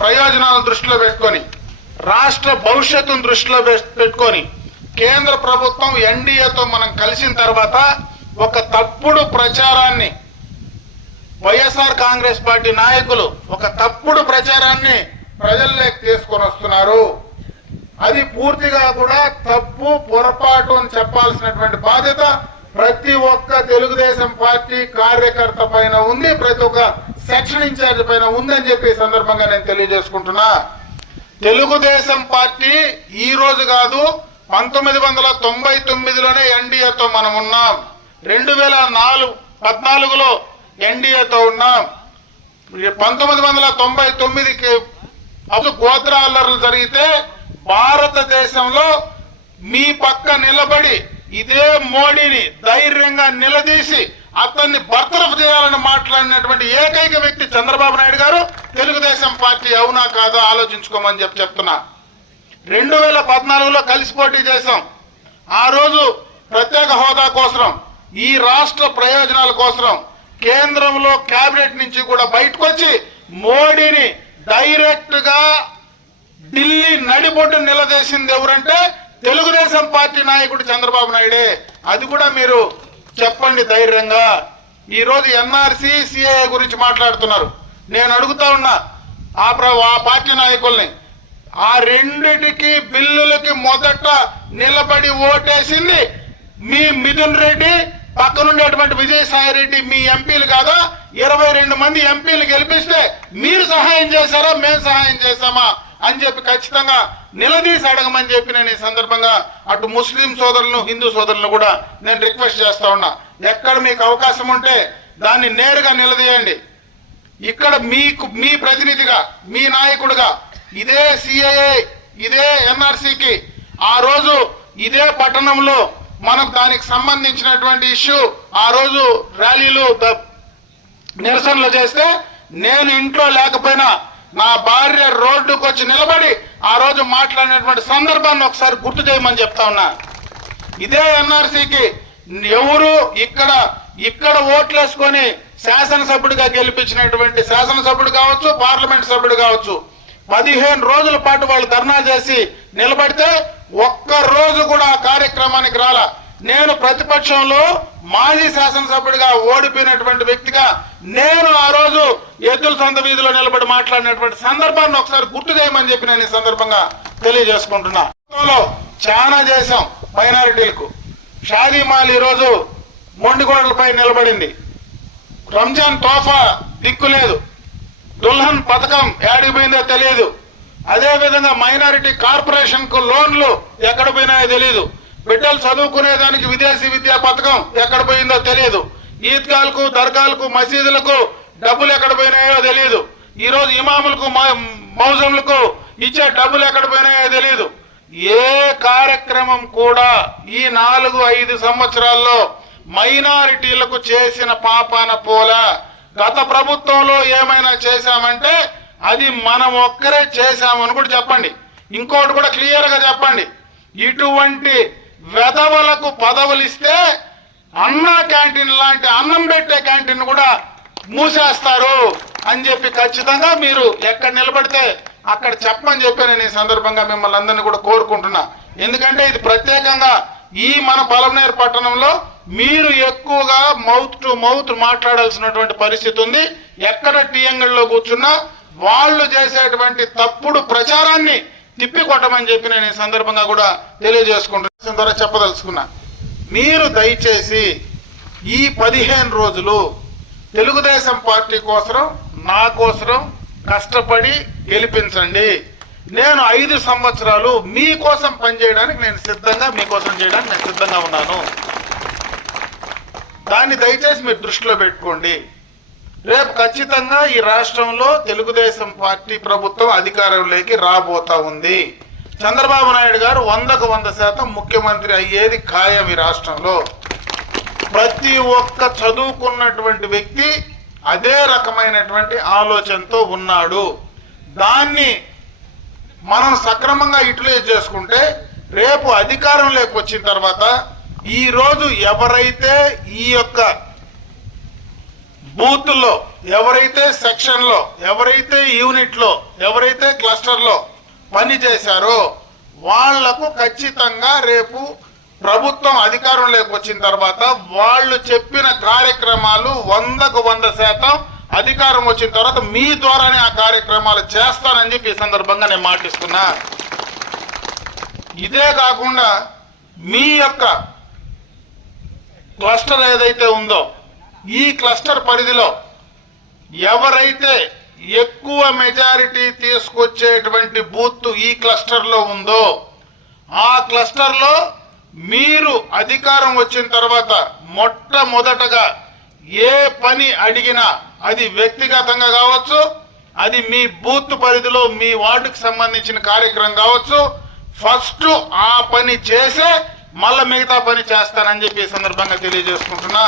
ప్రయోజనాలను దృష్టిలో పెట్టుకొని రాష్ట్ర భవిష్యత్తును దృష్టిలో పెట్టుకొని కేంద్ర ప్రభుత్వం ఎన్డీఏతో మనం కలిసిన తర్వాత ఒక తప్పుడు ప్రచారాన్ని వైఎస్ఆర్ కాంగ్రెస్ పార్టీ నాయకులు ఒక తప్పుడు ప్రచారాన్ని ప్రజల్లోకి తీసుకొని వస్తున్నారు. అది పూర్తిగా కూడా తప్పు పొరపాటు అని చెప్పాల్సినటువంటి బాధ్యత ప్రతి ఒక్క తెలుగుదేశం పార్టీ కార్యకర్త పైన ఉంది, ప్రతి ఒక్క సెక్షన్ ఇన్ఛార్జ్ పైన ఉందని చెప్పి సందర్భంగా నేను తెలియజేసుకుంటున్నా. తెలుగుదేశం పార్టీ ఈ రోజు కాదు, 1999లోనే ఎన్డీఏతో మనం ఉన్నాం. 2014లో ఎన్డీఏతో ఉన్నాం. 1999కి అప్పుడు గోత్ర అల్లర్లు జరిగితే భారతదేశంలో మీ పక్క నిలబడి ఇదే మోడీని ధైర్యంగా నిలదీసి అతన్ని బర్తరఫ్ చేయాలని మాట్లాడినటువంటి ఏకైక వ్యక్తి చంద్రబాబు నాయుడు గారు. తెలుగుదేశం పార్టీ అవునా కాదా ఆలోచించుకోమని చెప్తున్నా. 2014లో కలిసి పోటీ చేశాం. ఆ రోజు ప్రత్యేక హోదా కోసం, ఈ రాష్ట్ర ప్రయోజనాల కోసం కేంద్రంలో కేబినెట్ నుంచి కూడా బయటకు వచ్చి మోడీని డైరెక్ట్ గా ఢిల్లీ నడిబొడ్డు నిలదీసింది ఎవరంటే తెలుగుదేశం పార్టీ నాయకుడు చంద్రబాబు నాయుడే. అది కూడా మీరు చెప్పండి ధైర్యంగా. ఈ రోజు ఎన్ఆర్సీ సిఏఏ గురించి మాట్లాడుతున్నారు. నేను అడుగుతా ఉన్నా ఆ పార్టీ నాయకుల్ని, ఆ రెండిటికి బిల్లులకి మొదట నిలబడి ఓటేసింది మీ మిథున్ రెడ్డి, పక్కనుండేటువంటి విజయసాయి రెడ్డి మీ ఎంపీలు కాదా? 22 మంది ఎంపీలు గెలిపిస్తే మీరు సహాయం చేశారా, మేము సహాయం చేశామా అని చెప్పి ఖచ్చితంగా నిలదీసి అడగమని చెప్పి నేను ఈ సందర్భంగా అటు ముస్లిం సోదరులను, హిందూ సోదరులను కూడా నేను రిక్వెస్ట్ చేస్తా ఉన్నా. ఎక్కడ మీకు అవకాశం ఉంటే దాన్ని నేరుగా నిలదీయండి. ఇక్కడ మీకు మీ ప్రతినిధిగా, మీ నాయకుడిగా ఇదే సిఏఏ, ఇదే ఎన్ఆర్సీకి ఆ రోజు ఇదే పట్టణంలో మనం దానికి సంబంధించినటువంటి ఇష్యూ ఆ రోజు ర్యాలీలు నిరసనలు చేస్తే నేను ఇంట్లో లేకపోయినా నా భార్య రోడ్డుకు వచ్చి నిలబడి ఆ రోజు మాట్లాడినటువంటి సందర్భాన్ని ఒకసారి గుర్తు చేయమని చెప్తా ఉన్నా. ఇదే ఎన్ఆర్సీకి ఎవరు ఇక్కడ ఓట్లేసుకొని శాసనసభ్యుడిగా గెలిపించినటువంటి శాసనసభ్యుడు కావచ్చు, పార్లమెంట్ సభ్యుడు కావచ్చు, 15 రోజుల పాటు వాళ్ళు ధర్నా చేసి నిలబడితే ఒక్క రోజు కూడా ఆ కార్యక్రమానికి రాలా. నేను ప్రతిపక్షంలో మాజీ శాసనసభ్యుడిగా ఓడిపోయినటువంటి వ్యక్తిగా నేను ఆ రోజు ఎద్దుల సొంత వీధిలో నిలబడి మాట్లాడినటువంటి సందర్భాన్ని ఒకసారి గుర్తు చేయమని చెప్పి నేను ఈ సందర్భంగా తెలియజేసుకుంటున్నా. చాలా చేశాం మైనారిటీలకు. షాదీమాల్ ఈ రోజు మొండిగోడలపై నిలబడింది. రంజాన్ తోఫా దిక్కు లేదు. దుల్హన్ పథకం ఏడికి పోయిందో తెలియదు. అదే విధంగా మైనారిటీ కార్పొరేషన్ కు లోన్లు ఎక్కడ పోయినాయో తెలియదు. బిడ్డలు చదువుకునేదానికి విదేశీ విద్యా పథకం ఎక్కడ పోయిందో తెలియదు. ఈద్గాలకు, దర్గాలకు, మసీదులకు డబ్బులు ఎక్కడ పోయినాయో తెలియదు. ఈ రోజు ఇమాములకు, మౌజంలకు ఇచ్చే డబ్బులు ఎక్కడ పోయినాయో తెలియదు. ఏ కార్యక్రమం కూడా ఈ 4-5 సంవత్సరాల్లో మైనారిటీలకు చేసిన పాపాన పోలా. గత ప్రభుత్వంలో ఏమైనా చేశామంటే అది మనం ఒక్కరే చేశామని కూడా చెప్పండి. ఇంకోటి కూడా క్లియర్ గా చెప్పండి. ఇటువంటి వెధవలకు పదవులు ఇస్తే అన్నా క్యాంటీన్ లాంటి అన్నం పెట్టే క్యాంటీన్ కూడా మూసేస్తారు అని చెప్పి ఖచ్చితంగా మీరు ఎక్కడ నిలబడితే అక్కడ చెప్పమని చెప్పి నేను ఈ సందర్భంగా మిమ్మల్ని అందరినీ కూడా కోరుకుంటున్నా. ఎందుకంటే ఇది ప్రత్యేకంగా ఈ మన పలమనేరు పట్టణంలో మీరు ఎక్కువగా మౌత్ టు మౌత్ మాట్లాడాల్సినటువంటి పరిస్థితి ఉంది. ఎక్కడ టీఎంగల్లో కూర్చున్నా వాళ్ళు చేసేటువంటి తప్పుడు ప్రచారాన్ని తిప్పికొట్టమని చెప్పి నేను ఈ సందర్భంగా కూడా తెలియజేసుకుంటున్నా ద్వారా చెప్పదలుచుకున్నా. మీరు దయచేసి ఈ 15 రోజులు తెలుగుదేశం పార్టీ కోసం, నా కోసం కష్టపడి గెలిపించండి. నేను 5 సంవత్సరాలు మీకోసం పనిచేయడానికి మీకోసం చేయడానికి నేను సిద్ధంగా ఉన్నాను. దాన్ని దయచేసి మీరు దృష్టిలో పెట్టుకోండి. రేపు ఖచ్చితంగా ఈ రాష్ట్రంలో తెలుగుదేశం పార్టీ ప్రభుత్వం అధికారంలోకి రాబోతా ఉంది. చంద్రబాబు నాయుడు గారు 100% ముఖ్యమంత్రి అయ్యేది ఖాయం. ఈ రాష్ట్రంలో ప్రతి ఒక్క చదువుకున్నటువంటి వ్యక్తి అదే రకమైనటువంటి ఆలోచనతో ఉన్నాడు. దాన్ని మనం సక్రమంగా యూటిలైజ్ చేసుకుంటే రేపు అధికారంలోకి వచ్చిన తర్వాత ఈ రోజు ఎవరైతే ఈ యొక్క బూతుల్లో ఎవరైతే సెక్షన్ లో, ఎవరైతే యూనిట్ లో, ఎవరైతే క్లస్టర్ లో పని చేశారో వాళ్లకు ఖచ్చితంగా రేపు ప్రభుత్వం అధికారంలోకి వచ్చిన తర్వాత వాళ్ళు చెప్పిన కార్యక్రమాలు 100% అధికారం వచ్చిన తర్వాత మీ ద్వారానే ఆ కార్యక్రమాలు చేస్తానని చెప్పి ఈ సందర్భంగా నేను మాటిస్తున్నా. ఇదే కాకుండా మీ యొక్క క్లస్టర్ ఏదైతే ఉందో ఈ క్లస్టర్ పరిధిలో ఎవరైతే ఎక్కువ మెజారిటీ తీసుకొచ్చేటువంటి బూత్ ఈ క్లస్టర్ లో ఉందో ఆ క్లస్టర్ లో మీరు అధికారం వచ్చిన తర్వాత మొట్టమొదటగా ఏ పని అడిగినా అది వ్యక్తిగతంగా కావచ్చు, అది మీ బూత్ పరిధిలో మీ వార్డుకి సంబంధించిన కార్యక్రమం కావచ్చు, ఫస్ట్ ఆ పని చేసే మళ్ళా మిగతా పని చేస్తానని చెప్పి ఈ సందర్భంగా తెలియజేసుకుంటున్నా.